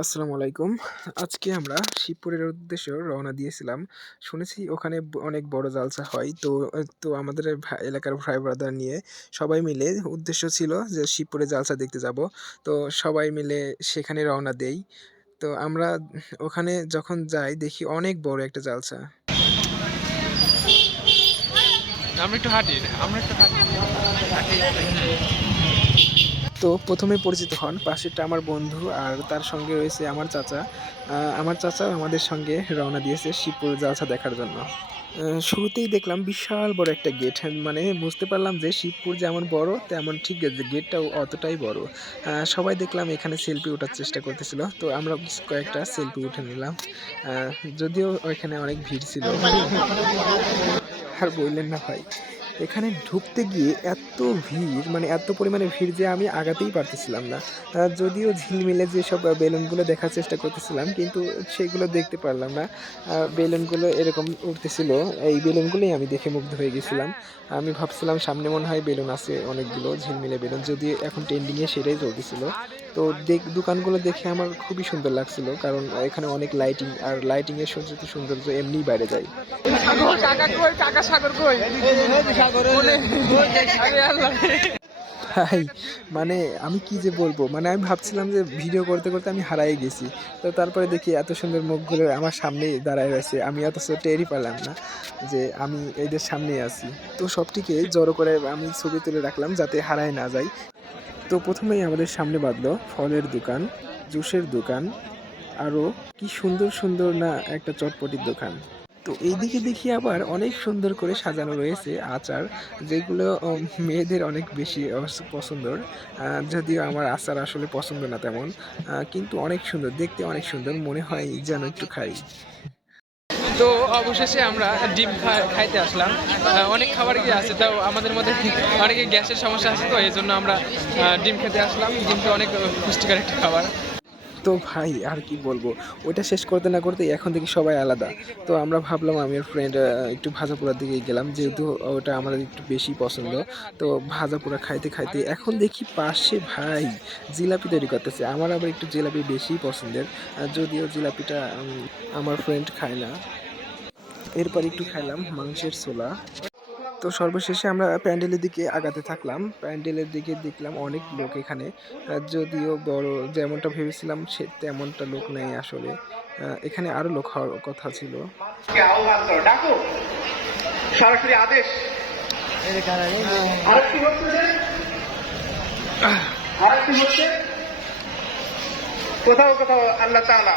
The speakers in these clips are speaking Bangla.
আসসালামু আলাইকুম। আজকে আমরা শিবপুরের উদ্দেশ্যে রওনা দিয়েছিলাম। শুনেছি ওখানে অনেক বড় জালসা হয়। তো তো আমাদের এলাকার ভাই ব্রাদার নিয়ে সবাই মিলে উদ্দেশ্য ছিল যে শিবপুরে জালসা দেখতে যাব। তো সবাই মিলে সেখানে রওনা দেই। তো আমরা ওখানে যখন যাই দেখি অনেক বড় একটা জালসা। আমরা একটু হাঁটি, আমরা একটু হাঁটি তো প্রথমে পরিচিত হন। পাশেরটা আমার বন্ধু আর তার সঙ্গে রয়েছে আমার চাচা। আমার চাচাও আমাদের সঙ্গে রওনা দিয়েছে শিবপুর জালসা দেখার জন্য। শুরুতেই দেখলাম বিশাল বড় একটা গেট। মানে বুঝতে পারলাম যে শিবপুর যেমন বড়, তেমন ঠিক আছে গেটটাও অতটাই বড়। সবাই দেখলাম এখানে সেলফি ওঠার চেষ্টা করতেছিল। তো আমরা কয়েকটা সেলফি উঠে নিলাম। যদিও ওইখানে অনেক ভিড় ছিল। আর বইলেন না ভাই। এখানে ঢুকতে গিয়ে এত ভিড় মানে এত পরিমাণে ভিড় যে আমি আগাতেই পারতেছিলাম না। যদিও ঝিলমিলে যেসব বেলুনগুলো দেখার চেষ্টা করতেছিলাম, কিন্তু সেগুলো দেখতে পারলাম না। বেলুনগুলো এরকম উঠতেছিল, এই বেলুনগুলোই আমি দেখে মুগ্ধ হয়ে গেছিলাম। আমি ভাবছিলাম সামনে মনে হয় বেলুন আছে অনেকগুলো ঝিলমিলে বেলুন। যদিও এখন ট্রেন্ডিং এ সেটাই চলতেছিল। তো দেখ দোকানগুলো দেখে আমার খুবই সুন্দর লাগছিল। কারণ এখানে অনেক লাইটিং আর লাইটিং এর সৌন্দর্য সৌন্দর্য এমনিই বাইরে যায়। ভাই মানে আমি কি যে বলব? মানে আমি ভাবছিলাম যে ভিডিও করতে, করতে আমি হারাই গেছি। তো তারপরে দেখি এত সুন্দর মুখগুলো আমার সামনেই দাঁড়ায় রয়েছে। আমি অথচ টেরই পেলাম না যে আমি এদের সামনেই আছি। তো সবটিকে জড়ো করে আমি ছবি তুলে রাখলাম যাতে হারায় না যাই। তো প্রথমেই আমাদের সামনে বাজলো ফলের দোকান, জুসের দোকান, আরও কি সুন্দর, সুন্দর না একটা চটপটির দোকান। তো এইদিকে দেখি আবার অনেক সুন্দর করে সাজানো রয়েছে আচার যেগুলো মেয়েদের অনেক বেশি পছন্দর। যদিও আমার আচার আসলে পছন্দ না তেমন। কিন্তু অনেক সুন্দর, দেখতে অনেক সুন্দর। মনে হয় যেন একটু খাই। তো অবশেষে আমরা ডিম খাইতে আসলাম অনেক খাবার কি আছে তাও আমাদের মধ্যে অনেকের গ্যাসের সমস্যা আছে তো এই জন্য আমরা ডিম খেতে আসলাম ডিমটা অনেক পুষ্টিকর একটা খাবার তো ভাই আর কি বলব? ওইটা শেষ করতে না করতে এখন দেখি সবাই আলাদা। তো আমরা ভাবলাম আমি আর ফ্রেন্ড একটু ভাজাপোড়ার দিকে গেলাম। যেহেতু ওটা আমাদের একটু বেশি পছন্দ। তো ভাজাপোড়া খাইতে, খাইতে এখন দেখি পাশে ভাই জিলাপি তৈরি করতেছে। আমার আবার একটু জিলাপি বেশিই পছন্দের। যদিও জিলাপিটা আমার ফ্রেন্ড খায় না। এরপর একটু খাইলাম মাংসের ছোলা। তো সর্বশেষে আমরা প্যান্ডেলের দিকে আগাতে থাকলাম। প্যান্ডেলের দিকে দেখলাম অনেক লোক এখানে। যদিও বড় যেমনটা ভেবেছিলাম সে তেমনটা লোক নেই আসলে। এখানে আরও লোক হওয়ার কথা ছিল। সরাসরি আদেশ কোথাও কোথাও আল্লাহ তাআলা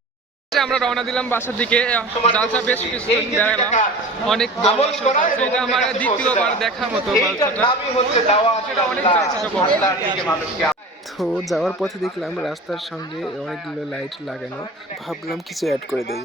আমরা রওনা দিলাম বাসার দিকে। জালসা বেশ কিছুদিন দেখালাম অনেক এটা আমার দ্বিতীয়বার দেখার মতো অনেক তো যাওয়ার পথে দেখলাম রাস্তার সঙ্গে অনেকগুলো লাইট লাগানো। ভাবলাম কিছু অ্যাড করে দেই।